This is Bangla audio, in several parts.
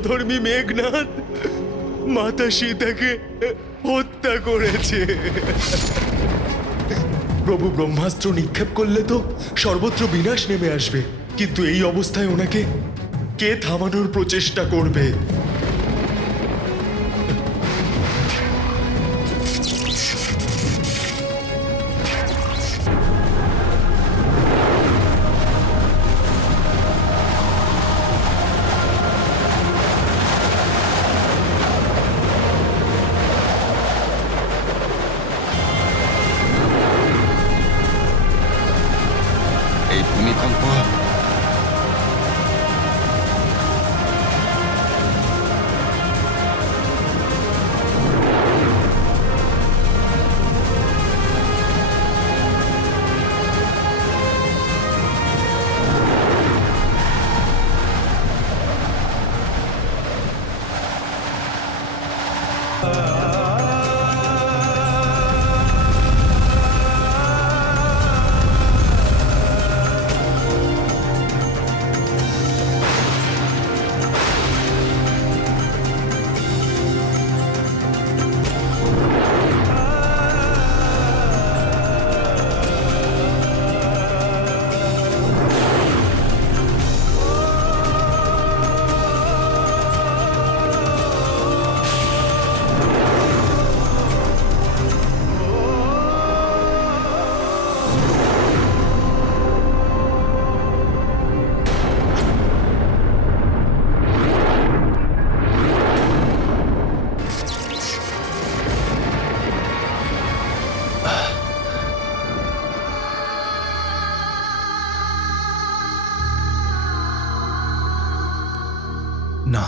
অধর্মী মেঘনাদ মাতা সীতাকে হত্যা করেছে। প্রভু ব্রহ্মাস্ত্র নিক্ষেপ করলে তো সর্বত্র বিনাশ নেমে আসবে, কিন্তু এই অবস্থায় ওনাকে কে থামানোর প্রচেষ্টা করবে? এই ভূমিকম্প না,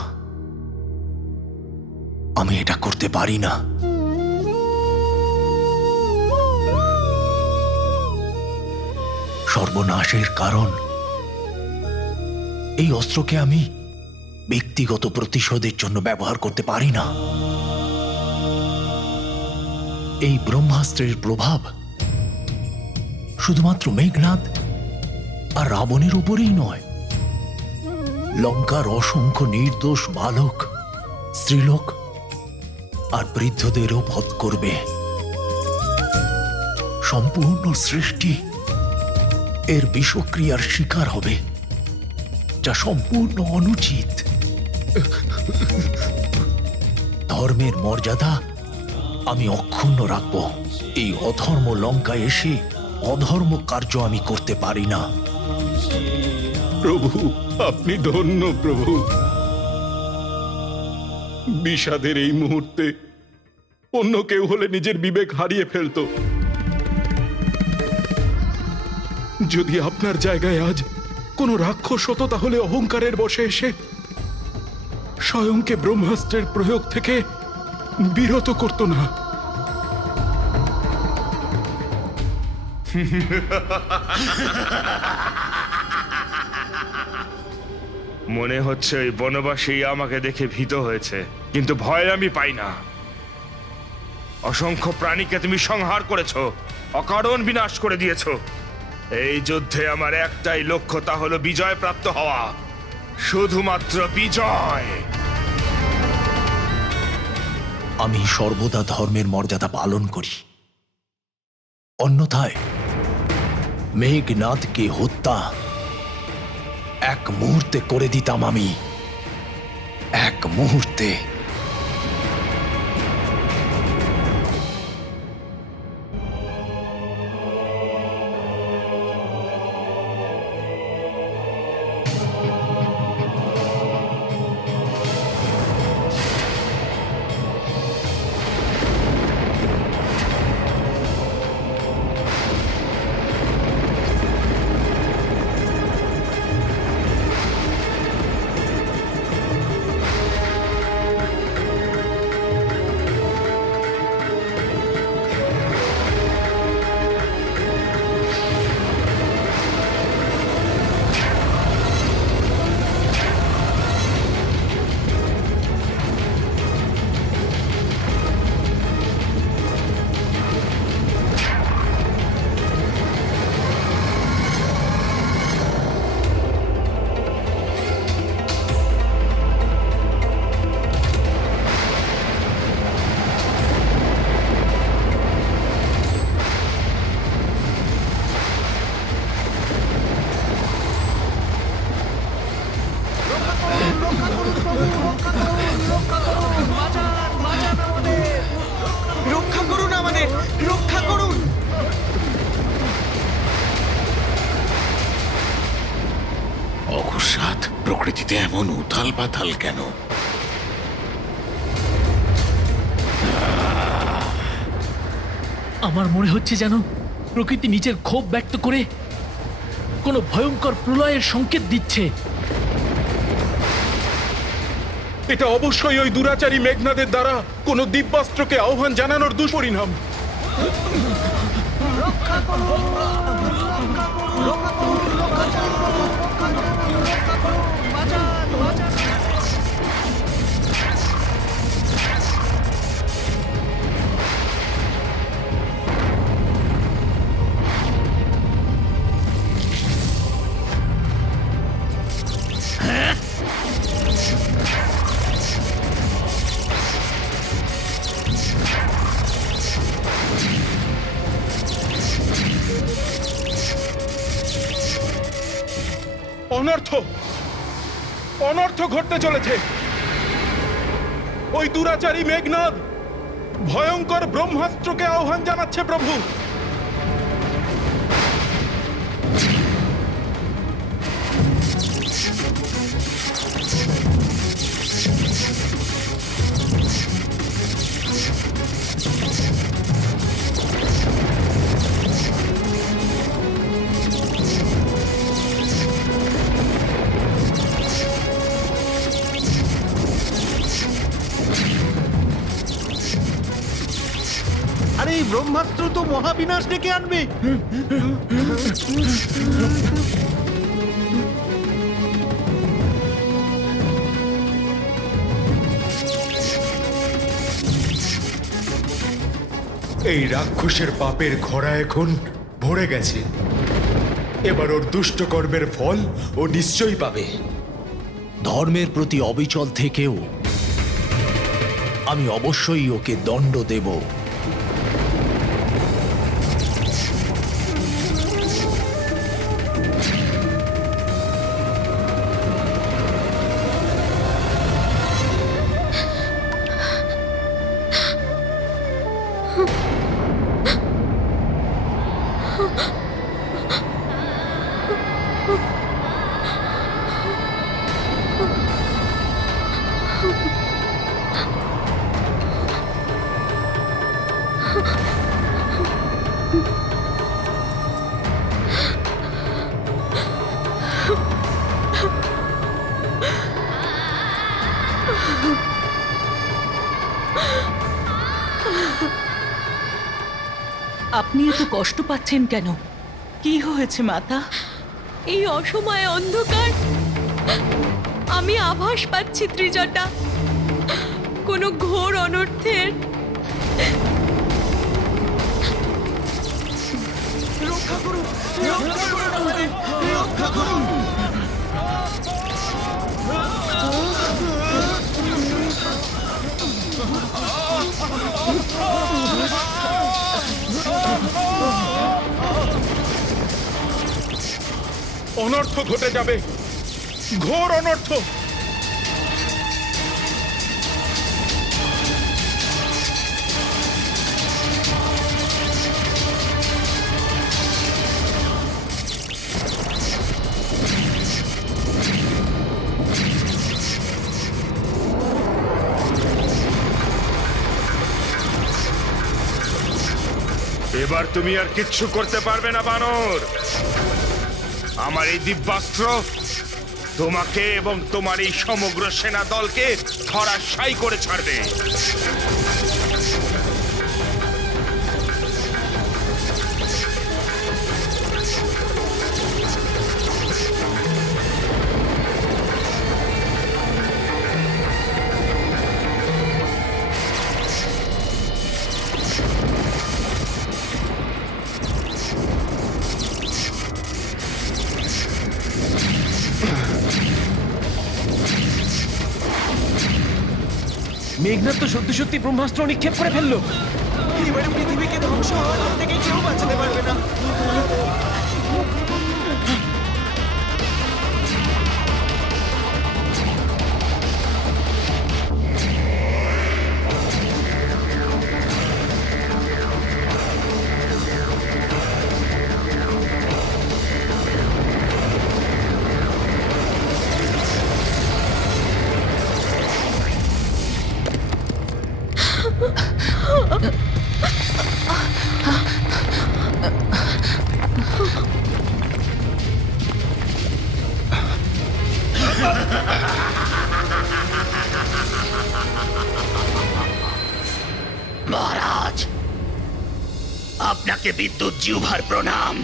আমি এটা করতে পারি না। সর্বনাশের কারণ এই অস্ত্রকে আমি ব্যক্তিগত প্রতিশোধের জন্য ব্যবহার করতে পারি না। এই ব্রহ্মাস্ত্রের প্রভাব শুধুমাত্র মেঘনাদ আর রাবণের উপরেই নয়, লঙ্কার অসংখ্য নির্দোষ বালক, স্ত্রীলোক আর বৃদ্ধদেরও বধ করবে। সম্পূর্ণ সৃষ্টি এর বিষক্রিয়ার শিকার হবে, যা সম্পূর্ণ অনুচিত। ধর্মের মর্যাদা আমি অক্ষুণ্ণ রাখব। এই অধর্ম লঙ্কায় এসে অধর্ম কার্য আমি করতে পারি না। প্রভু, আপনি ধন্য প্রভু। বিষাদের এই মুহূর্তে অন্য কেউ হলে নিজের বিবেক হারিয়ে ফেলতো। যদি আপনার জায়গায় আজ কোনো রাক্ষস হতো, তাহলে অহংকারের বশে এসে স্বয়ংকে ব্রহ্মাস্ত্রের প্রয়োগ থেকে বিরত করত না। মনে হচ্ছে ওই বনবাসী আমাকে দেখে ভীত হয়েছে, কিন্তু ভয় আমি পাই না। অসংখ্য প্রাণীকে তুমি সংহার করেছ, অকারণ বিনাশ করে দিয়েছ। এই যুদ্ধে আমার একটাই লক্ষ্য, তা হলো বিজয় প্রাপ্ত হওয়া, শুধুমাত্র বিজয়। আমি সর্বদা ধর্মের মর্যাদা পালন করি, অন্যথায় মেঘনাদকে হত্যা এক মুহূর্তে করে দিতাম আমি, এক মুহূর্তে। প্রকৃতিতে এমন উথাল পাথাল কেন? আমার মনে হচ্ছে যেন প্রকৃতি নিজের ক্ষোভ ব্যক্ত করে কোনো ভয়ঙ্কর প্রলয়ের সংকেত দিচ্ছে। এটা অবশ্যই ওই দুরাচারী মেঘনাদের দ্বারা কোনো দিব্যাস্ত্রকে আহ্বান জানানোর দুষ্পরিণাম। অনর্থ অনর্থ ঘটতে চলেছে। ওই দুরাচারী মেঘনাদ ভয়ঙ্কর ব্রহ্মাস্ত্রকে আহ্বান জানাচ্ছে প্রভু। আরে এই ব্রহ্মাস্ত্র তো মহাবিনাশ ডেকে আনবে। এই রাক্ষসের পাপের ঘোড়া এখন ভরে গেছে। এবার ওর দুষ্ট কর্মের ফল ও নিশ্চয়ই পাবে। ধর্মের প্রতি অবিচল থেকেও আমি অবশ্যই ওকে দণ্ড দেব। আপনি এত কষ্ট পাচ্ছেন কেন? কি হয়েছে মাতা? এই অসময়ে অন্ধকার, আমি আভাস পাচ্ছি ত্রিজটা কোনো ঘোর অনর্থের। রক্ষা করুন, রক্ষা করুন আমাদের, রক্ষা করুন। অনর্থ ঘটে যাবে, ঘোর অনর্থ। এবার তুমি আর কিচ্ছু করতে পারবে না বানর। আমার এই দিব্যাস্ত্র তোমাকে এবং তোমার এই সমগ্র সেনা দলকে ধরাশায়ী করে ছাড়বে। মেঘনাদ তো সত্যি সত্যি ব্রহ্মাস্ত্র নিক্ষেপ করে ফেললো। এবারে পৃথিবীকে ধ্বংস হওয়ার হাত থেকে কেউ বাঁচাতে পারবে না। আপনাকে বিদ্যুৎ জিহ্বার প্রণাম।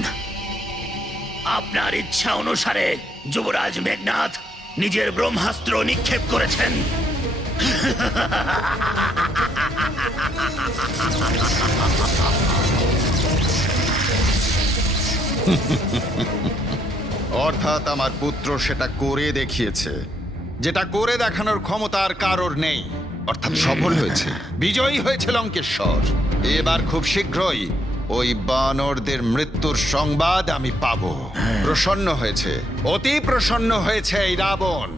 আপনার ইচ্ছা অনুসারে যুবরাজ মেঘনাদ নিজের ব্রহ্মাস্ত্র নিক্ষেপ করেছেন। অর্থাৎ আমার পুত্র সেটা করে দেখিয়েছে, যেটা করে দেখানোর ক্ষমতা আর কারোর নেই। অর্থাৎ সফল হয়েছে, বিজয়ী হয়েছে লঙ্কেশ্বর। এবার খুব শীঘ্রই ওই বানরদের মৃত্যুর সংবাদ আমি পাবো। প্রসন্ন হয়েছে, অতি প্রসন্ন হয়েছে এই রাবণ।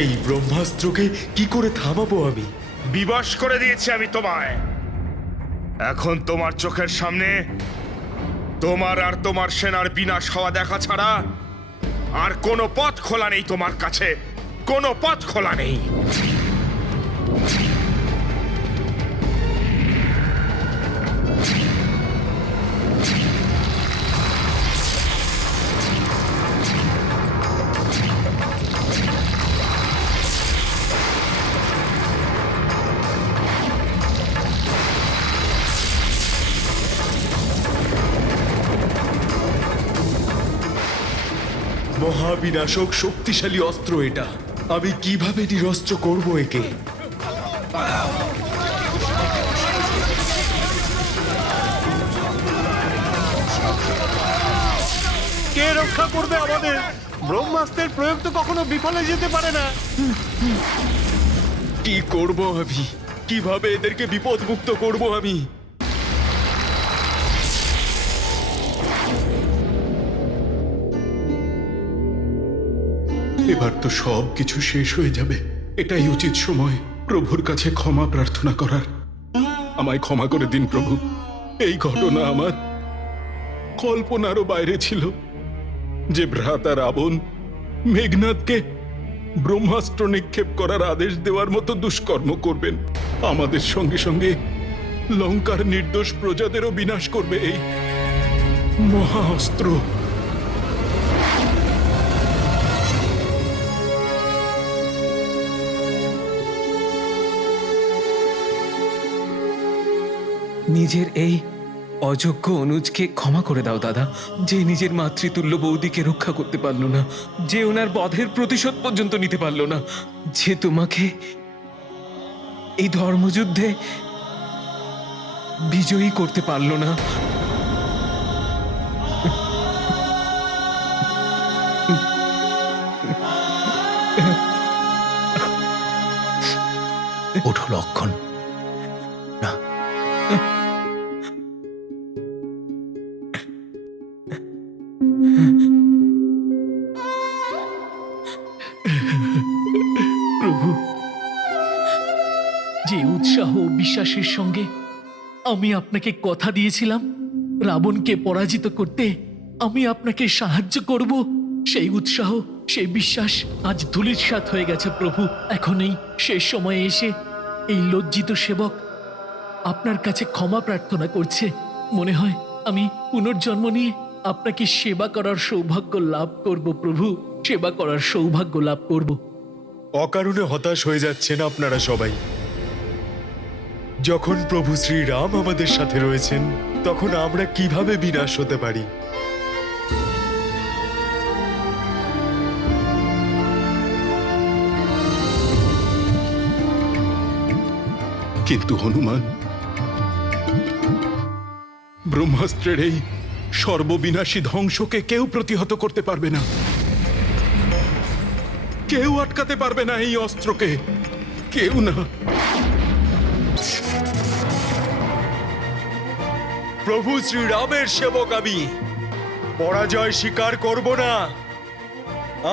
এই ব্রহ্মাস্ত্রকে কি করে থামাবো আমি? বিবশ করে দিয়েছি আমি তোমায়। এখন তোমার চোখের সামনে তোমার আর তোমার সেনার বিনাশ হওয়া দেখা ছাড়া আর কোনো পথ খোলা নেই। তোমার কাছে কোনো পথ খোলা নেই। মহাবিনাশক শক্তিশালী অস্ত্র এটা। আমি কিভাবে নিরস্ত্র করব একে? কে রক্ষা করবে আমাদের? ব্রহ্মাস্ত্রের প্রয়োগ তো কখনো বিফলে যেতে পারে না। কি করব আমি? কিভাবে এদেরকে বিপদমুক্ত করব আমি? এবার তো সব কিছু শেষ হয়ে যাবে। এটাই উচিত সময় প্রভুর কাছে ক্ষমা প্রার্থনা করার। আমায় ক্ষমা করে দিন প্রভু। এই ঘটনা আমার কল্পনারও বাইরে ছিল, যে ভ্রাতা রাবণ মেঘনাদকে ব্রহ্মাস্ত্র নিক্ষেপ করার আদেশ দেওয়ার মতো দুষ্কর্ম করবেন। আমাদের সঙ্গে সঙ্গে লঙ্কার নির্দোষ প্রজাদেরও বিনাশ করবে এই মহা অস্ত্র। নিজের এই অযোগ্য অনুজকে ক্ষমা করে দাও দাদা, যে নিজের মাতৃতুল্য বৌদিকে রক্ষা করতে পারল না, যে ওনার বধের প্রতিশোধ পর্যন্ত নিতে পারল না, যে তোমাকে এই ধর্মযুদ্ধে বিজয়ী করতে পারল না। ওঠো লক্ষণ। না, প্রভু, যে উৎসাহ ও বিশ্বাসের সঙ্গে আমি আপনাকে কথা দিয়েছিলাম রাবণকে পরাজিত করতে আমি আপনাকে সাহায্য করব, সেই উৎসাহ, সেই বিশ্বাস আজ ধূলিসাৎ হয়ে গেছে প্রভু। এখন এই শেষ সময়ে এসে এই লজ্জিত সেবক আপনার কাছে ক্ষমা প্রার্থনা করছে। মনে হয় আমি পুনর্জন্ম নিয়ে আপনাকে সেবা করার সৌভাগ্য লাভ করব প্রভু, সেবা করার সৌভাগ্য লাভ করব। অকারণে হতাশ হয়ে যাচ্ছেন আপনারা সবাই। যখন প্রভু শ্রীরাম আমাদের সাথে রয়েছেন, তখন আমরা কিভাবে বিনাশ হতে পারি? কিন্তু হনুমান, ব্রহ্মাস্ত্রের এই সর্ববিনাশী ধ্বংসকে কেউ প্রতিহত করতে পারবে না, কেউ আটকাতে পারবে না এই অস্ত্রকে, কেউ না। প্রভু শ্রীরামের সেবক আমি, পরাজয় স্বীকার করব না।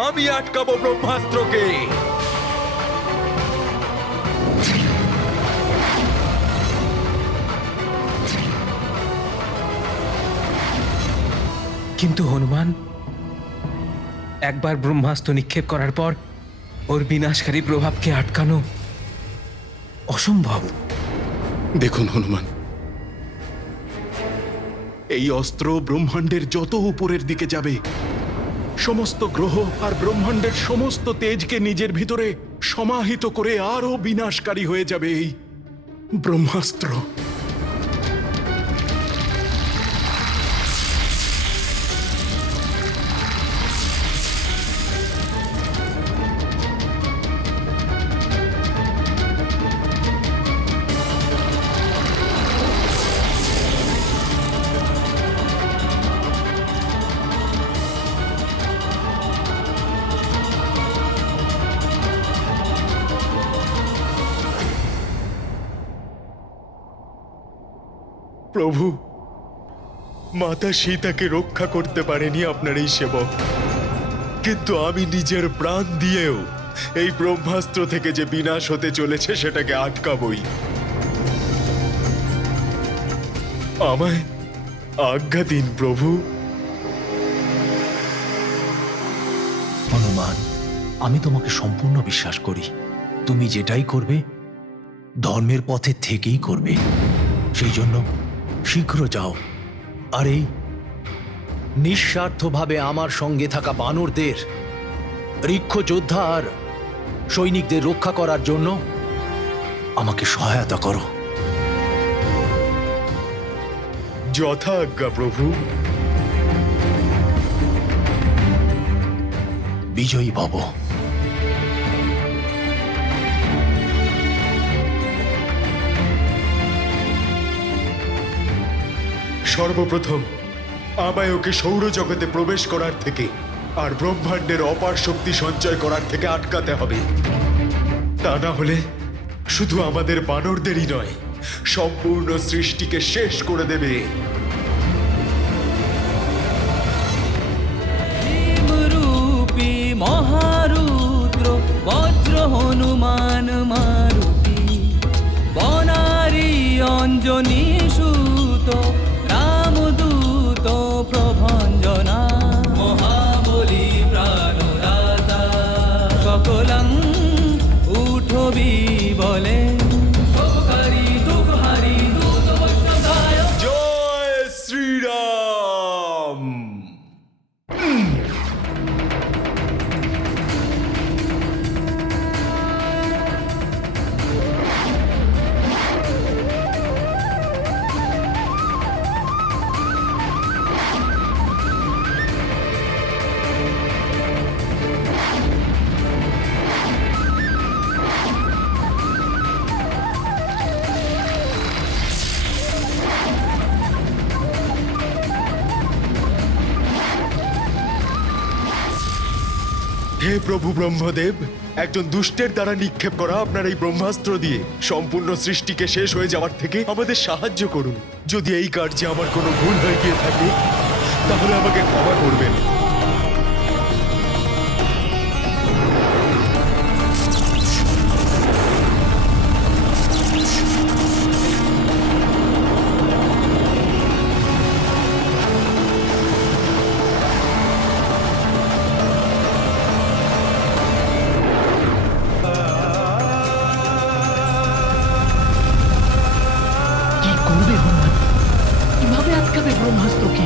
আমি আটকাবো ব্রহ্মাস্ত্রকে। কিন্তু হনুমান, একবার ব্রহ্মাস্ত্র নিক্ষেপ করার পর ওর বিনাশকারী প্রভাবকে আটকানো অসম্ভব। দেখুন হনুমান, এই অস্ত্র ব্রহ্মাণ্ডের যত উপরের দিকে যাবে, সমস্ত গ্রহ আর ব্রহ্মাণ্ডের সমস্ত তেজকে নিজের ভিতরে সমাহিত করে আরো বিনাশকারী হয়ে যাবে এই ব্রহ্মাস্ত্র। প্রভু, মাতা সীতাকে রক্ষা করতে পারেনি আপনার এই সেবক, কিন্তু আমি নিজের প্রাণ দিয়েও এই ব্রহ্মাস্ত্র থেকে যে বিনাশ হতে চলেছে সেটাকে আটকাবই। আমায় আজ্ঞা দিন প্রভু। হনুমান, আমি তোমাকে সম্পূর্ণ বিশ্বাস করি। তুমি যেটাই করবে ধর্মের পথে থেকেই করবে। সেই জন্য শীঘ্র যাও, আর এই নিঃস্বার্থভাবে আমার সঙ্গে থাকা বানরদের, ঋক্ষ যোদ্ধা আর সৈনিকদের রক্ষা করার জন্য আমাকে সহায়তা করো। যথা আজ্ঞা প্রভু। বিজয়ী ভব। সর্বপ্রথম আমায় ওকে সৌরজগতে প্রবেশ করার থেকে আর ব্রহ্মাণ্ডের অপার শক্তি সঞ্চয় করার থেকে আটকাতে হবে। তা না হলে শুধু আমাদের বানরদেরই নয়, সম্পূর্ণ সৃষ্টিকে শেষ করে দেবে। রূপী মহারুদ্র বজ্র হনুমান মারুতি বনারী অঞ্জনী সুত রামদূত প্রভঞ্জনা মহাবলী প্রাণদাতা সকলং উঠবি বলে জয় শ্রীরাম। হে প্রভু ব্রহ্মদেব, একজন দুষ্টের দ্বারা নিক্ষেপ করা আপনার এই ব্রহ্মাস্ত্র দিয়ে সম্পূর্ণ সৃষ্টিকে শেষ হয়ে যাওয়ার থেকে আমাদের সাহায্য করুন। যদি এই কার্যে আমার কোনো ভুল হয়ে গিয়ে থাকে তাহলে আমাকে ক্ষমা করবেন। কি করবে হনুমান? কিভাবে আটকাবে ব্রহ্মাস্ত্রকে?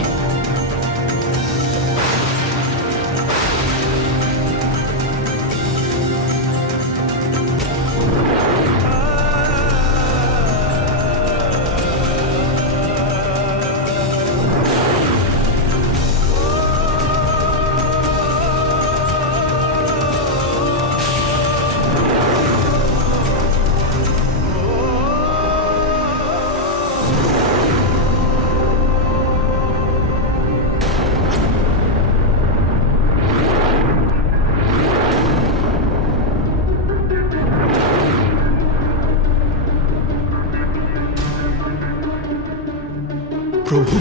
প্রভু,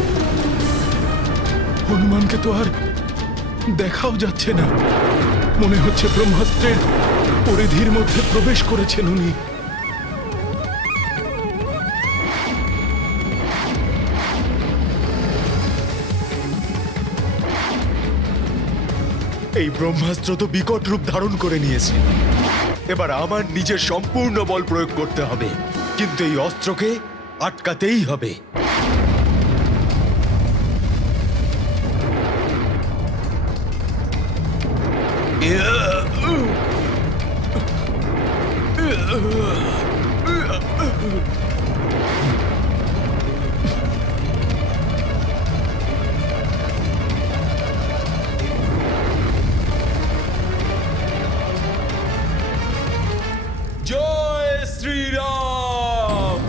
হনুমানকে তো আর দেখাও যাচ্ছে না। মনে হচ্ছে ব্রহ্মাস্ত্রের পরিধির মধ্যে প্রবেশ করেছেন উনি। এই ব্রহ্মাস্ত্র তো বিকট রূপ ধারণ করে নিয়েছে। এবার আমার নিজের সম্পূর্ণ বল প্রয়োগ করতে হবে, কিন্তু এই অস্ত্রকে আটকাতেই হবে। জয় শ্রীরাম।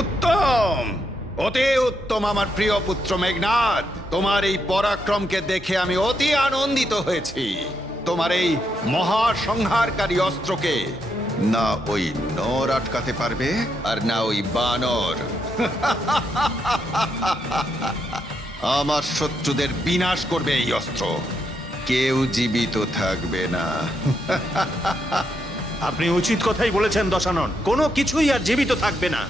উত্তম, অতি উত্তম আমার প্রিয় পুত্র মেঘনাদ। তোমার এই পরাক্রমকে দেখে আমি অতি আনন্দিত হয়েছি। তোমার এই মহাসংহারকারী অস্ত্রকে না ওই নর আটকাতে পারবে আর না ওই বানর। আমার শত্রুদের বিনাশ করবে এই অস্ত্র, কেউ জীবিত থাকবে না। আপনি উচিত কথাই বলেছেন দশানন, কোনো কিছুই আর জীবিত থাকবে না,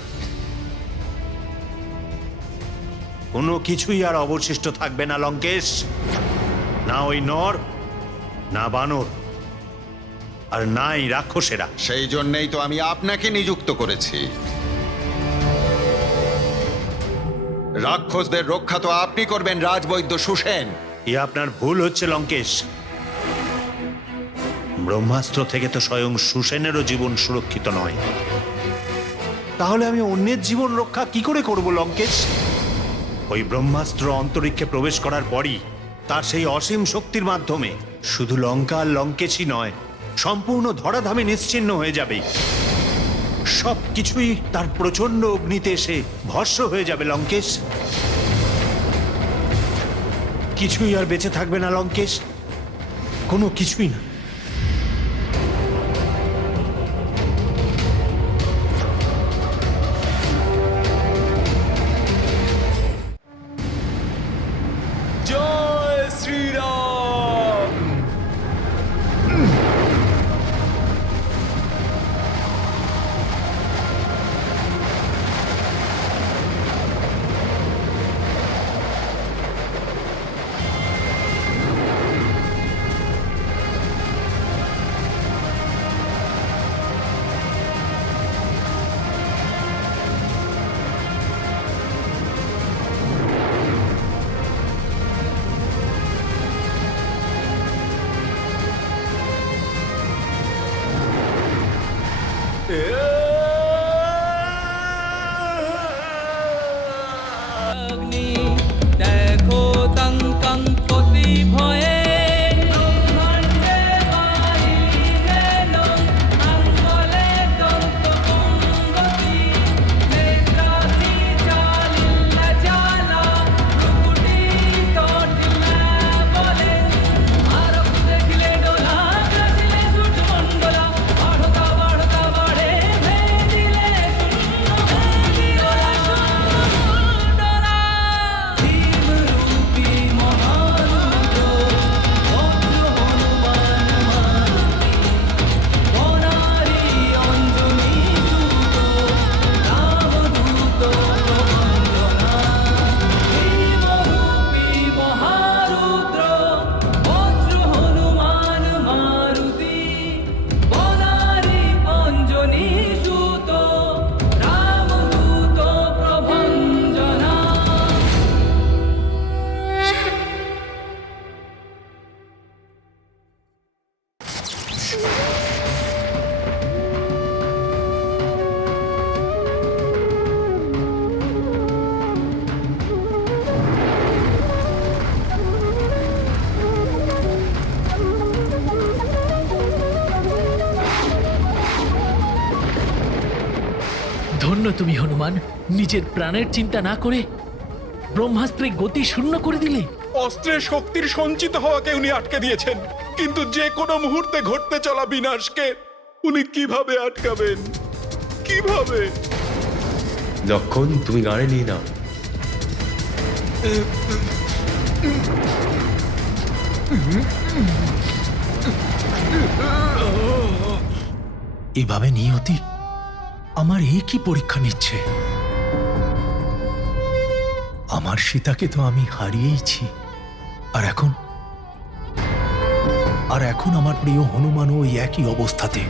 কোনো কিছুই আর অবশিষ্ট থাকবে না লঙ্কেশ। না ওই নর, না বানর, আর নাই রাক্ষসেরা। সেই জন্যই তো আমি আপনাকে নিযুক্ত করেছি। রাক্ষসদের রক্ষা তো আপনি করবেন রাজবৈদ্য সুসেন। এ আপনার ভুল হচ্ছে লঙ্কেশ। ব্রহ্মাস্ত্র থেকে তো স্বয়ং সুসেনেরও জীবন সুরক্ষিত নয়, তাহলে আমি অন্যের জীবন রক্ষা কি করে করব লঙ্কেশ? ওই ব্রহ্মাস্ত্র অন্তরিক্ষে প্রবেশ করার পরই তার সেই অসীম শক্তির মাধ্যমে শুধু লঙ্কা আর লঙ্কেশই নয়, সম্পূর্ণ ধরাধামে নিশ্চিহ্ন হয়ে যাবে। সব কিছুই তার প্রচন্ড অগ্নিতে এসে ভস্ম হয়ে যাবে লঙ্কেশ। কিছুই আর বেঁচে থাকবে না লঙ্কেশ, কোনো কিছুই না। জয় শ্রীরাম। অগ্নি দেখো তঙ্কং পতি ভয়ে ব্রহ্মাণ্ডে বাহিরেন আঙ্গলে দন্ত পঙ্গতি নেত্রাতি চালিল জালা রুকুটি তোটিলা বলে আরব দেখলে ডোলা গ্রাসিলে সুট মন্ডলা বাড়তা বাড়তা বাড়ে ধন্য তুমি হনুমান, নিজের প্রাণের চিন্তা না করে ব্রহ্মাস্ত্রে গতি শূন্য করে দিলে। অস্ত্রের শক্তির সঞ্চিত হওয়াকে উনি আটকে দিয়েছেন, কিন্তু যে কোনো মুহূর্তে ঘটতে চলা বিনাশকে উনি কিভাবে আটকাবেন? কিভাবে? যখন তুমি গাড়ি নিয়ে নাও। এভাবে নিয়তি আমার কি পরীক্ষা নিচ্ছে? আমার সীতাকে তো আমি হারিয়েইছি, আর এখন আমার প্রিয় হনুমানও ওই একই অবস্থাতে।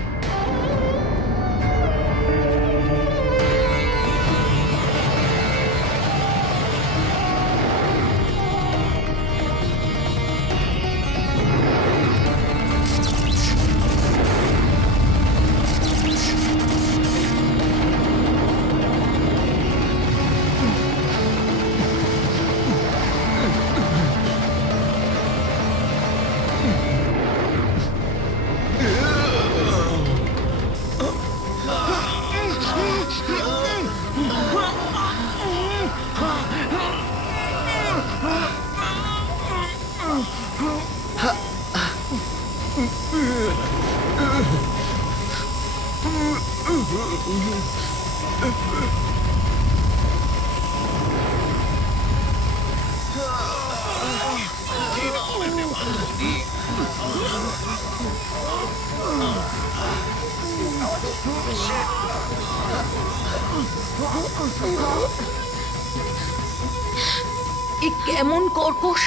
এ কেমন কর্কশ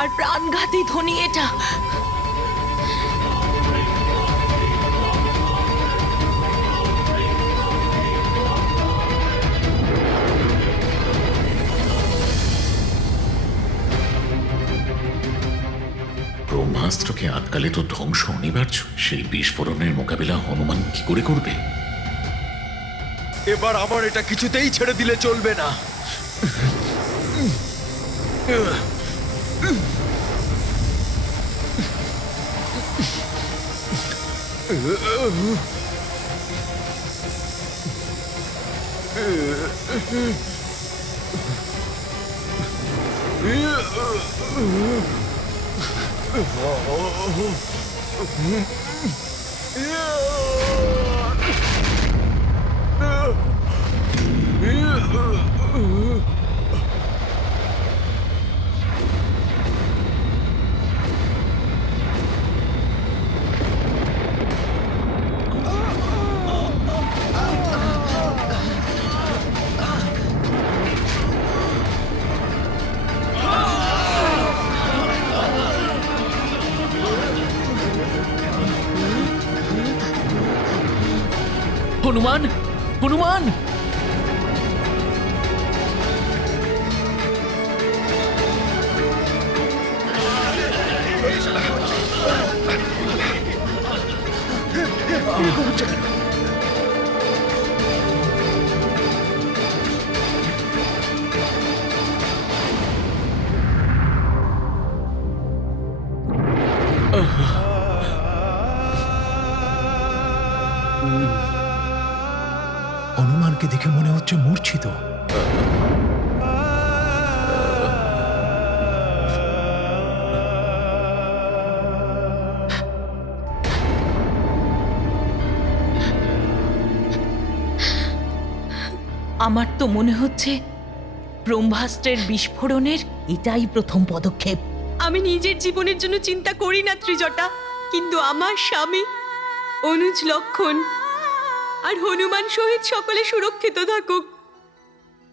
আর প্রাণঘাতী ধ্বনি এটা! ব্রহ্মাস্ত্রকে আটকালে তো ধ্বংস অনিবার্য। সেই বিস্ফোরণের মোকাবিলা হনুমান কি করে করবে? এবার আমার এটা কিছুতেই ছেড়ে দিলে চলবে না। হনুমান, হনুমান! হনুমানকে দেখে মনে হচ্ছে মূর্ছিত। আমার তো মনে হচ্ছে ব্রহ্মাস্ত্রের বিস্ফোরণের এটাই প্রথম পদক্ষেপ। আমি নিজের জীবনের জন্য চিন্তা করি না ত্রিজটা, কিন্তু আমার স্বামী, অনুজ, লক্ষণ আর হনুমান সহিত সকলে সুরক্ষিত থাকুক,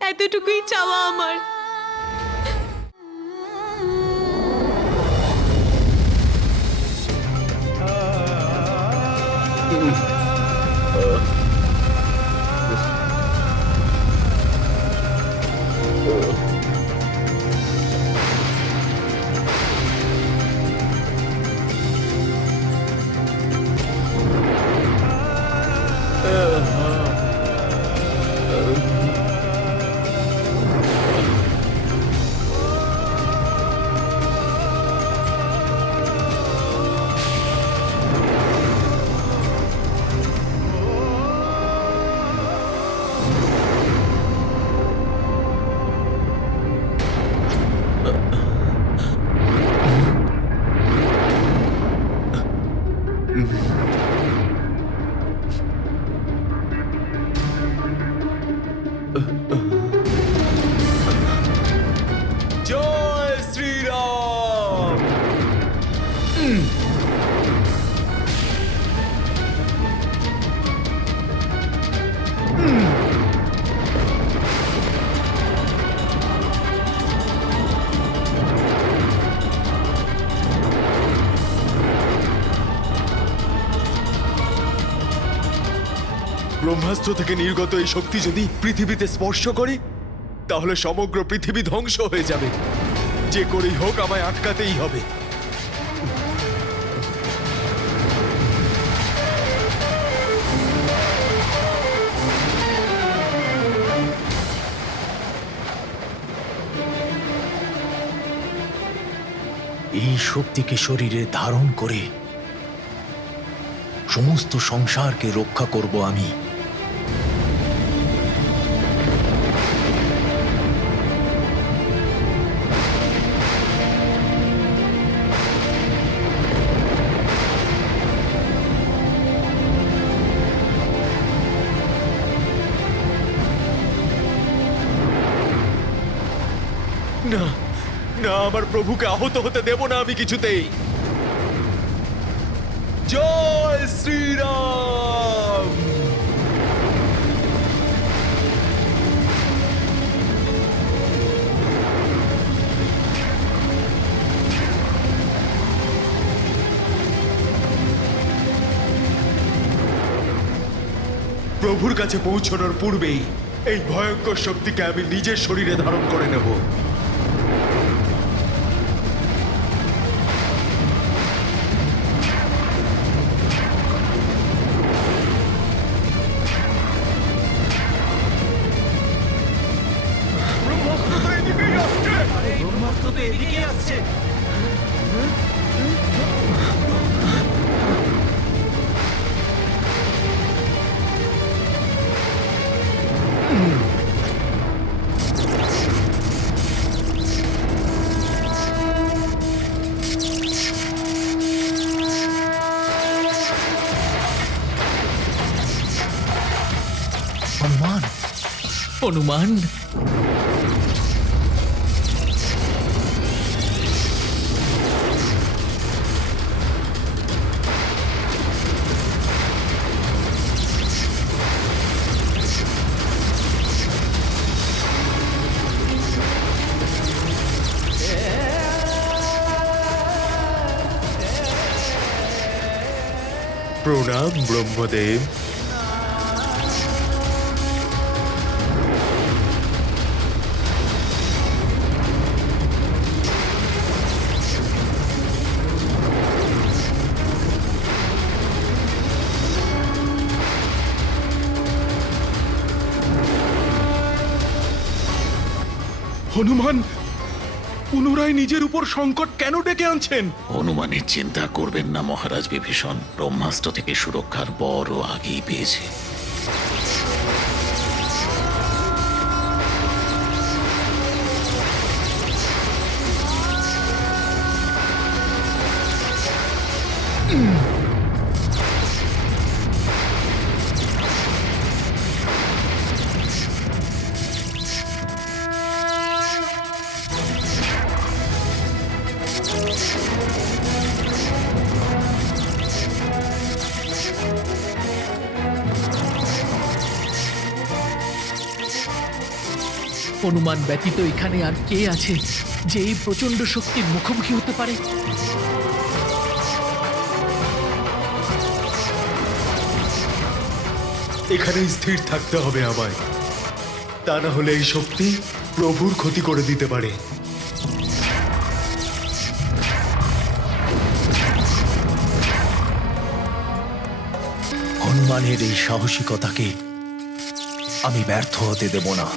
এতটুকুই চাওয়া আমার। জয় শ্রীরাম। ব্রহ্মাস্ত্র থেকে নির্গত এই শক্তি যদি পৃথিবীতে স্পর্শ করে তাহলে সমগ্র পৃথিবী ধ্বংস হয়ে যাবে। যে করেই হোক আমায় আটকাতেই হবে। এই শক্তিকে শরীরে ধারণ করে সমস্ত সংসারকে রক্ষা করব আমি। না না, আমার প্রভুকে আহত হতে দেব না আমি কিছুতেই। জয় শ্রীরাম। প্রভুর কাছে পৌঁছানোর পূর্বেই এই ভয়ঙ্কর শক্তিকে আমি নিজের শরীরে ধারণ করে নেব। হনুমান, হনুমান, প্রণাম ব্রহ্মদেব। হনুমান পুনরায় নিজের উপর সংকট কেন ডেকে আনছেন? হনুমানের চিন্তা করবেন না মহারাজ বিভীষণ, ব্রহ্মাস্ত্র থেকে সুরক্ষার বড় আগেই পেয়েছে। হনুমান ব্যতীত এখানে আর কে আছে যে এই প্রচন্ড শক্তির মুখোমুখি হতে পারে? এখানেই স্থির থাকতে হবে আমায়, তা না হলে এই শক্তি প্রভুর ক্ষতি করে দিতে পারে। হনুমানের এই সাহসিকতাকে আমি ব্যর্থ হতে দেব না।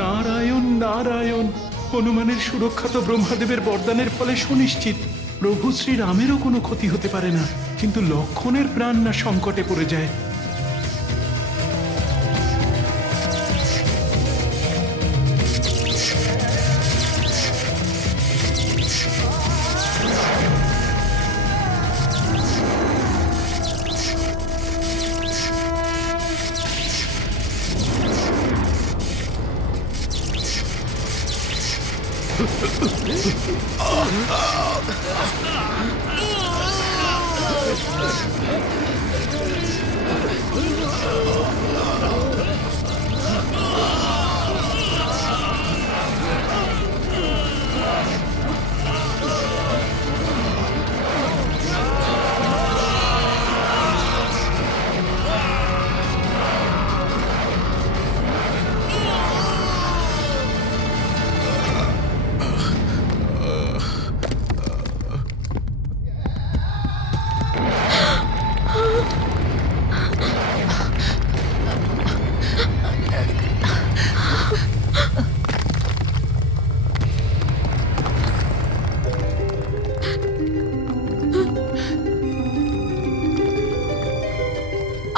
নারায়ণ নারায়ণ। হনুমানের সুরক্ষা তো ব্রহ্মাদেবের বরদানের ফলে সুনিশ্চিত। প্রভু শ্রীরামেরও কোনো ক্ষতি হতে পারে না, কিন্তু লক্ষণের প্রাণ না সংকটে পড়ে যায়।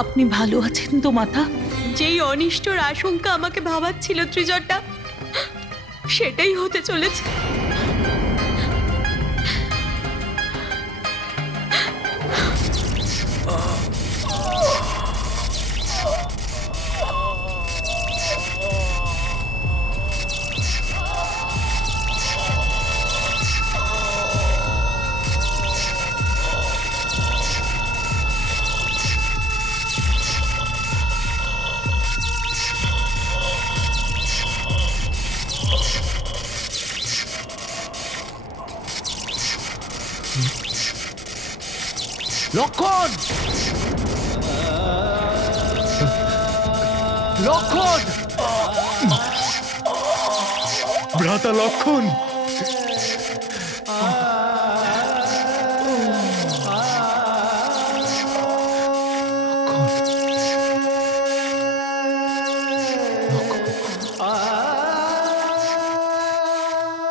আপনি ভালো আছেন তো মাতা? যেই অনিষ্টর আশঙ্কা আমাকে ভাবাচ্ছিল ত্রিজটা, সেটাই হতে চলেছে। লক্ষণ! লক্ষণ! ভ্রাতা লক্ষণ!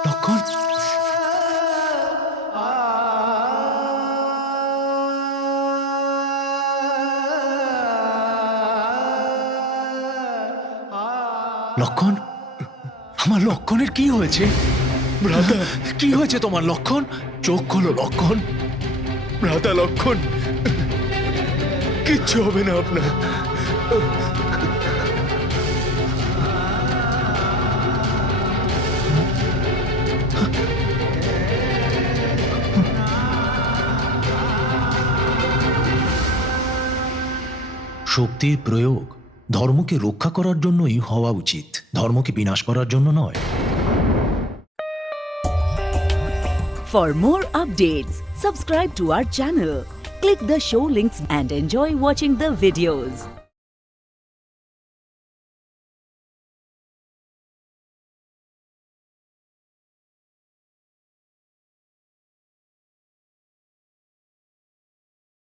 লক্ষণ! লক্ষণ, আমার লক্ষণের কি হয়েছে? ভ্রাতা, কি হয়েছে তোমার লক্ষণ? চোখ খোলো লক্ষণ। ভ্রাতা লক্ষণ, কিচ্ছু হবে না আপনার। শক্তির প্রয়োগ ধর্মকে রক্ষা করার জন্যই হওয়া উচিত, ধর্মকে বিনাশ করার জন্য নয়। For more updates, subscribe to our channel, click the show links and enjoy watching the videos.